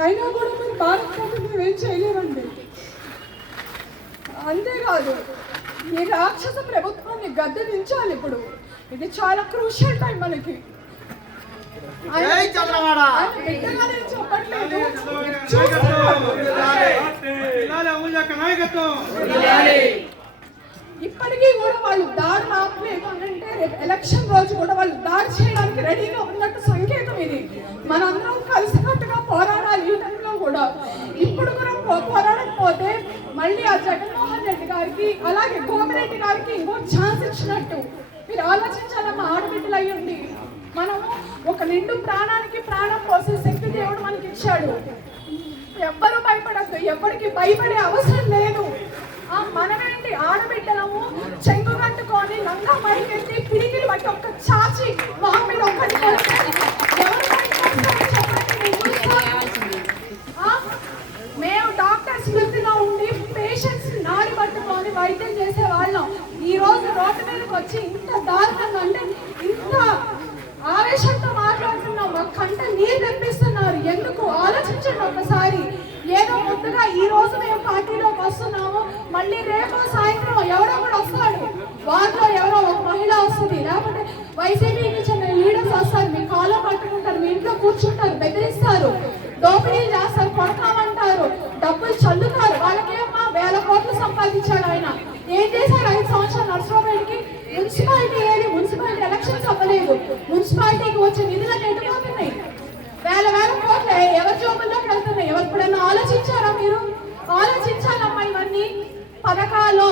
అయినా కూడా మీరు బాధపడితే మేము ఏం చేయలేమండి అంతేకాదు ఈ రాక్షస ప్రభుత్వాన్ని గద్దె దించాలి ఇప్పుడు. ఇది చాలా క్రూషియల్ టైం మనకి. చెప్పట్లేదు ఇప్పటికీ కూడా వాళ్ళు దాడి ఆపలేదు అని అంటే రేపు ఎలక్షన్ రోజు కూడా వాళ్ళు దాడి చేయడానికి రెడీగా ఉన్నట్టు సంకేతం ఇది. మనందరం కలిసికట్టుగా పోరాడాలి ఈ టైంలో కూడా. ఇప్పుడు కూడా పోరాడకపోతే మళ్ళీ ఆ జగన్మోహన్ రెడ్డి గారికి అలాగే కోమిరెడ్డి గారికి ఇంకో ఛాన్స్ ఇచ్చినట్టు. మీరు ఆలోచించాలమ్మా ఆడబిడ్డలు అయ్యండి మనము ఒక నిండు ప్రాణానికి ప్రాణం పోసే శక్తి దేవుడు మనకి ఇచ్చాడు ఎవ్వరూ భయపడద్దు. ఎవరికి భయపడే అవసరం లేదు. మనమేంటి? ఆడబిడ్డలము చెంగు కట్టుకొని లంగా మైకెత్తి పిడికిలు ఒక్క చాచి మొహం మీద ఒక్కటి మేము డాక్టర్స్ వృత్తిలో ఉండి పేషెంట్స్ నాడి పట్టుకొని వైద్యం చేసే వాళ్ళం. ఈ రోజు రోడ్డు మీదకి వచ్చి ఇంత దారుణంగా అంటే ఇంత ఆవేశంతో మాట్లాడుతున్నాం మా కంట నీరు తెప్పిస్తున్నారు. ఎందుకు? ఆలోచించండి ఒకసారి. ఏదో ముందుగా ఈ రోజు మేము పార్టీలోకి వస్తున్నాము. మళ్ళీ రేపు సాయంత్రం ఎవరో కూడా వస్తాడు. వారిలో ఎవరో ఒక మహిళ వస్తుంది వైసీపీ వైసీపీకి చెందిన లీడర్స్ వస్తారు మీ కాలో పట్టుకుంటారు మీ ఇంట్లో కూర్చుంటారు బెదిరిస్తారు. దోపిడీ చేస్తారు కొడతామంటారు డబ్బులు చల్లుతారు. వాళ్ళకేమో వేల కోట్లు సంపాదించాడు ఆయన. ఏం చేశారు ఐదు సంవత్సరాలు నర్సరావుపేటకి మున్సిపాలిటీ ఏది? మున్సిపాలిటీ ఎలక్షన్స్ అవ్వలేదు. మున్సిపాలిటీకి వచ్చే నిధులు ఎటుపోతున్నాయి వేల వేల కోట్లు ఎవరి జోబుల్లోకి వెళ్తున్నాయి? ఎవరు ఎప్పుడైనా ఆలోచించారా మీరు? ఆలోచించాలమ్మా ఇవన్నీ. పథకాలు.